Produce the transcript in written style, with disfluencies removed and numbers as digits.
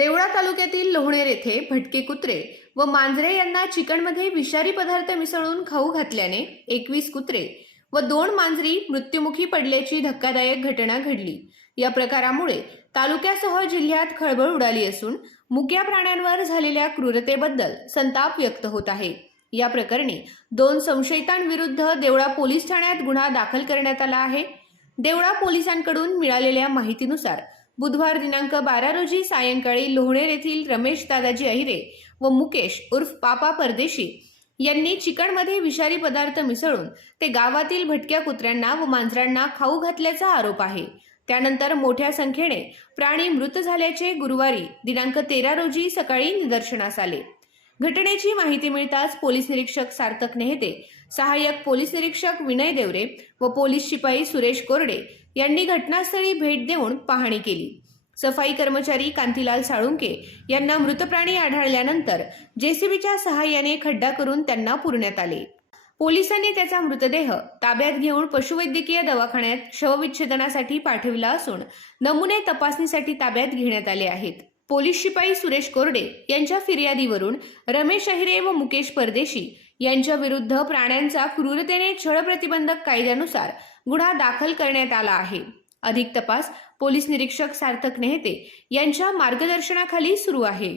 देवळा तालुक्यातील लोहणेर येथे भटके कुत्रे व मांजरे यांना चिकनमध्ये विषारी पदार्थ मिसळून खाऊ घातल्याने 21 कुत्रे व 2 मांजरी मृत्युमुखी पडल्याची धक्कादायक घटना घडली। या प्रकारामुळे तालुक्यासह जिल्ह्यात खळबळ उडाली असून मुक्या प्राण्यांवर झालेल्या क्रूरतेबद्दल संताप व्यक्त होत आहे। या प्रकरणी 2 संशयितांविरुद्ध देवळा पोलीस ठाण्यात गुन्हा दाखल करण्यात आला आहे। देवळा पोलिसांकडून मिळालेल्या माहितीनुसार बुधवार दिनांक 12 रोजी सायंकाळी लोहणेर येथील रमेश दादाजी अहिरे व मुकेश उर्फ पापा परदेशी यांनी चिकनमध्ये विषारी पदार्थ मिसळून ते गावातील भटक्या कुत्र्यांना व मांजरांना खाऊ घातल्याचा आरोप आहे। त्यानंतर मोठ्या संख्येने प्राणी मृत झाल्याचे गुरुवारी दिनांक 13 रोजी सकाळी निदर्शनास आले। घटनेची माहिती मिळताच पोलीस निरीक्षक सार्थक नेहते, सहाय्यक पोलीस निरीक्षक विनय देवरे व पोलीस शिपाई सुरेश कोरडे यांनी घटनास्थळी भेट देऊन पाहणी केली। सफाई कर्मचारी कांतीलाल साळुंके यांना मृत प्राणी आढळल्यानंतर जेसीबीच्या सहाय्याने खड्डा करून त्यांना पुरण्यात आले। पोलिसांनी त्याचा मृतदेह ताब्यात घेऊन पशुवैद्यकीय दवाखान्यात शवविच्छेदनासाठी पाठविला असून नमुने तपासणीसाठी ताब्यात घेण्यात आले आहेत। पोलीस शिपाई सुरेश कोरडे यांच्या फिर्यादीवरून रमेश अहिरे व मुकेश परदेशी यांच्या विरुद्ध प्राण्यांचा क्रूरतेने छळ प्रतिबंधक कायद्यानुसार गुन्हा दाखल करण्यात आला आहे। अधिक तपास पोलीस निरीक्षक सार्थक नेहते यांच्या मार्गदर्शनाखाली सुरू आहे।